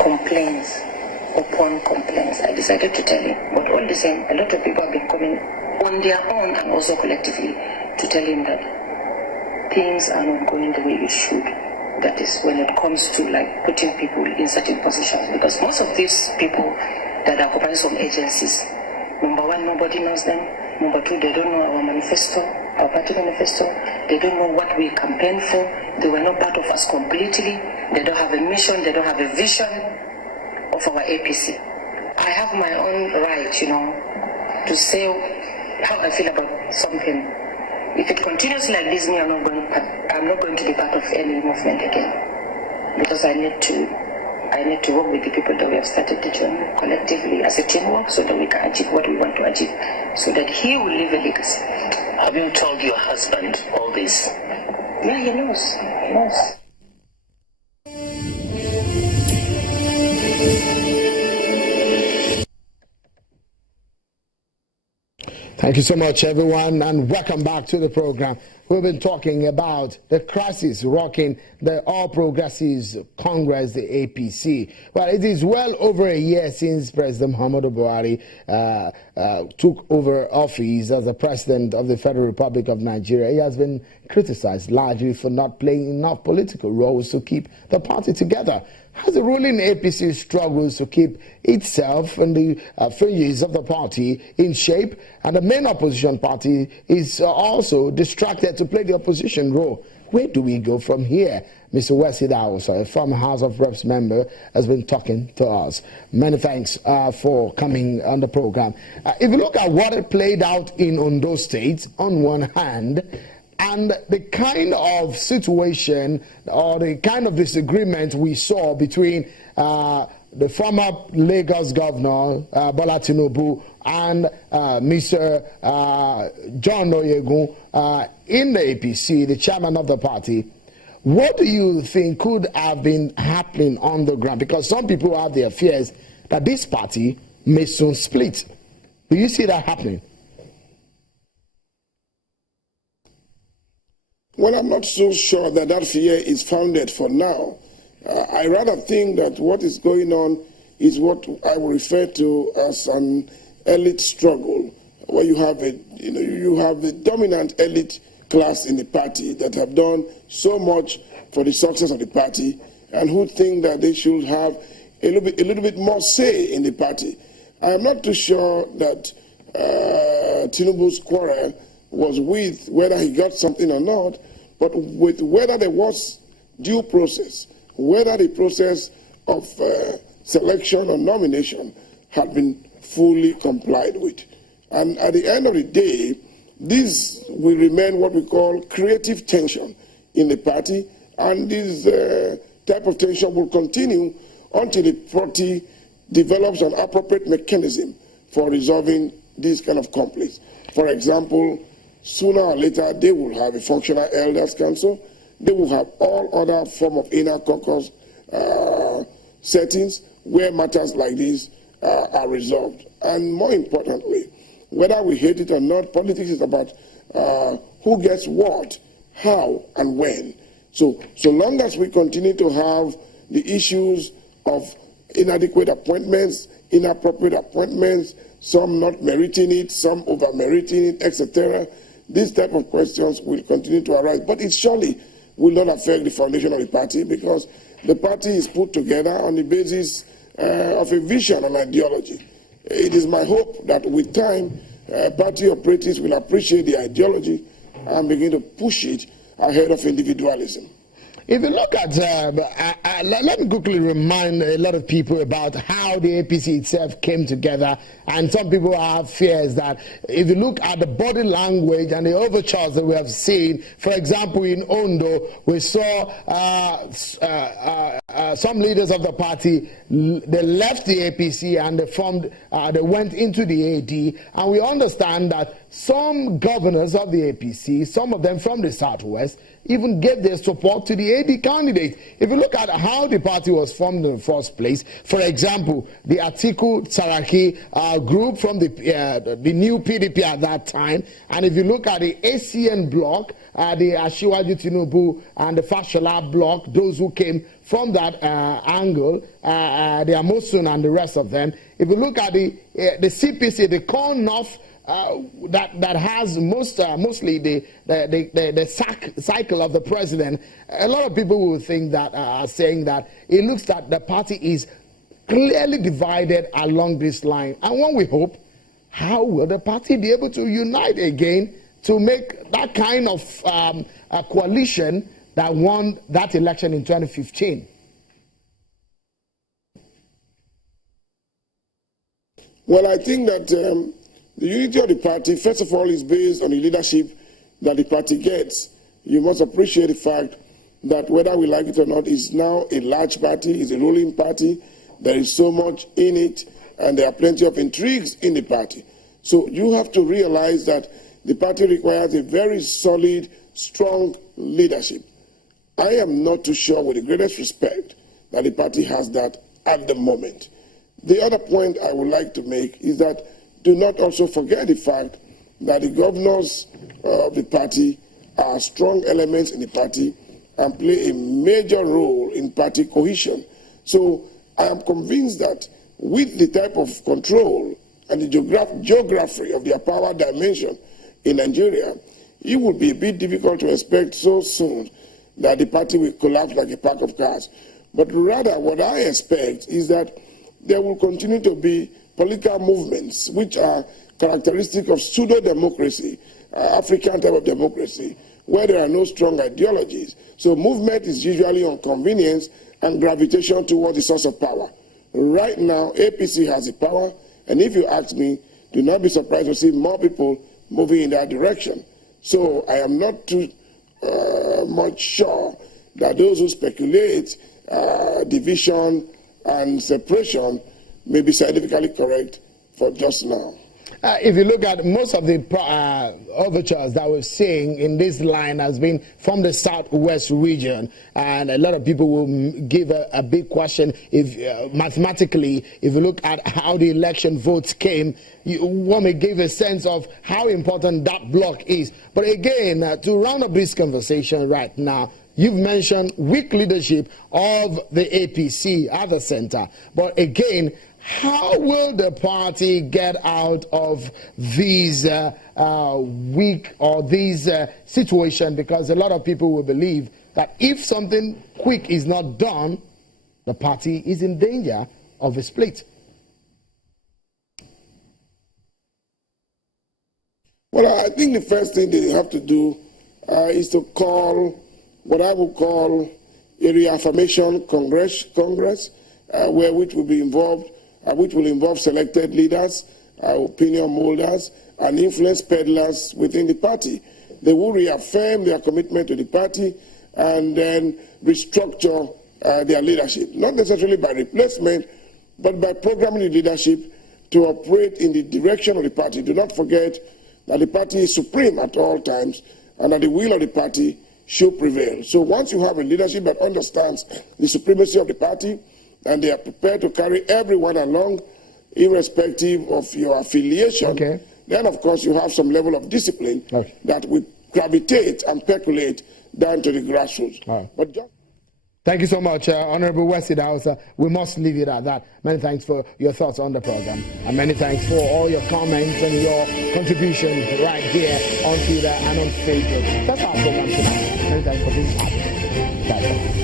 complaints upon complaints. I decided to tell him, but all the same, a lot of people have been coming on their own and also collectively to tell him that things are not going the way it should. That is when it comes to like putting people in certain positions, because most of these people that are occupying some agencies, number one, nobody knows them. Number two, they don't know our manifesto, our party manifesto. They don't know what we campaign for. They were not part of us completely. They don't have a mission. They don't have a vision of our APC. I have my own right, to say how I feel about something. If it continues like this, I'm not going to be part of any movement again, because I need to work with the people that we have started the journey collectively as a teamwork, so that we can achieve what we want to achieve, so that he will leave a legacy. Have you told your husband all this? Yeah, he knows. He knows. Thank you so much, everyone, and welcome back to the program. We've been talking about the crisis rocking the All Progressives Congress, the APC. Well, it is well over a year since President Muhammadu Buhari took over office as the President of the Federal Republic of Nigeria. He has been criticized largely for not playing enough political roles to keep the party together. As the ruling APC struggles to keep itself and the fringes of the party in shape, and the main opposition party is also distracted to play the opposition role. Where do we go from here? Mr. Wesley Dawson, a former House of Reps member, has been talking to us. Many thanks for coming on the program. If you look at what it played out in Ondo State, on one hand, and the kind of situation or the kind of disagreement we saw between the former Lagos governor, Bola Tinubu, and Mr. John Oyegun in the APC, the chairman of the party, what do you think could have been happening on the ground? Because some people have their fears that this party may soon split. Do you see that happening? Well, I'm not so sure that that fear is founded for now. I rather think that what is going on is what I will refer to as an elite struggle, where you have the dominant elite class in the party that have done so much for the success of the party, and who think that they should have a little bit more say in the party. I am not too sure that Tinubu's quarrel was with whether he got something or not, but with whether there was due process, whether the process of selection or nomination had been fully complied with. And at the end of the day, this will remain what we call creative tension in the party, and this type of tension will continue until the party develops an appropriate mechanism for resolving these kind of conflicts. For example, sooner or later, they will have a functional elders council. They will have all other form of inner caucus settings where matters like this are resolved. And more importantly, whether we hate it or not, politics is about who gets what, how, and when. So long as we continue to have the issues of inadequate appointments, inappropriate appointments, some not meriting it, some over-meriting it, etc., these type of questions will continue to arise. But it surely will not affect the foundation of the party, because the party is put together on the basis of a vision and ideology. It is my hope that with time, party operatives will appreciate the ideology and begin to push it ahead of individualism. If you look at, let me quickly remind a lot of people about how the APC itself came together, and some people have fears that if you look at the body language and the overtures that we have seen, for example, in Ondo, we saw some leaders of the party, they left the APC and they went into the AD, and we understand that some governors of the APC, some of them from the Southwest, even gave their support to the AD candidate. If you look at how the party was formed in the first place, for example, the Atiku Saraki group from the new PDP at that time, and if you look at the ACN bloc, the Ashiwaju Tinubu and the Fashola bloc, those who came from that angle, the Amosun and the rest of them. If you look at the CPC, the core north, that has mostly the cycle of the president, a lot of people will think that are saying that it looks that the party is clearly divided along this line. And one we hope, how will the party be able to unite again to make that kind of a coalition that won that election in 2015? Well, I think that the unity of the party, first of all, is based on the leadership that the party gets. You must appreciate the fact that whether we like it or not, it's now a large party, it's a ruling party. There is so much in it, and there are plenty of intrigues in the party. So you have to realize that the party requires a very solid, strong leadership. I am not too sure, with the greatest respect, that the party has that at the moment. The other point I would like to make is that do not also forget the fact that the governors of the party are strong elements in the party and play a major role in party cohesion. So I am convinced that with the type of control and the geography of their power dimension in Nigeria, it would be a bit difficult to expect so soon that the party will collapse like a pack of cards. But rather, what I expect is that there will continue to be political movements which are characteristic of pseudo-democracy, African type of democracy, where there are no strong ideologies. So movement is usually on convenience and gravitation towards the source of power. Right now, APC has the power, and if you ask me, do not be surprised to see more people moving in that direction. So I am not too much sure that those who speculate division and separation may be scientifically correct for just now. If you look at most of the overtures that we're seeing in this line has been from the southwest region, and a lot of people will give a big question if mathematically, if you look at how the election votes came, one may give a sense of how important that block is. But again, to round up this conversation right now, you've mentioned weak leadership of the APC at the center. But again, how will the party get out of these weak or these situation? Because a lot of people will believe that if something quick is not done, the party is in danger of a split. Well, I think the first thing they have to do is to call what I would call a reaffirmation Congress, which will be involved, which will involve selected leaders, opinion molders, and influence peddlers within the party. They will reaffirm their commitment to the party and then restructure their leadership, not necessarily by replacement, but by programming the leadership to operate in the direction of the party. Do not forget that the party is supreme at all times and that the will of the party should prevail. So once you have a leadership that understands the supremacy of the party and they are prepared to carry everyone along, irrespective of your affiliation, then of course you have some level of discipline that will gravitate and percolate down to the grassroots. But just thank you so much, Honorable Wesley Hausa. We must leave it at that. Many thanks for your thoughts on the program. And many thanks for all your comments and your contribution right here on Twitter and on Facebook. That's our program tonight. Many thanks for being part. Bye.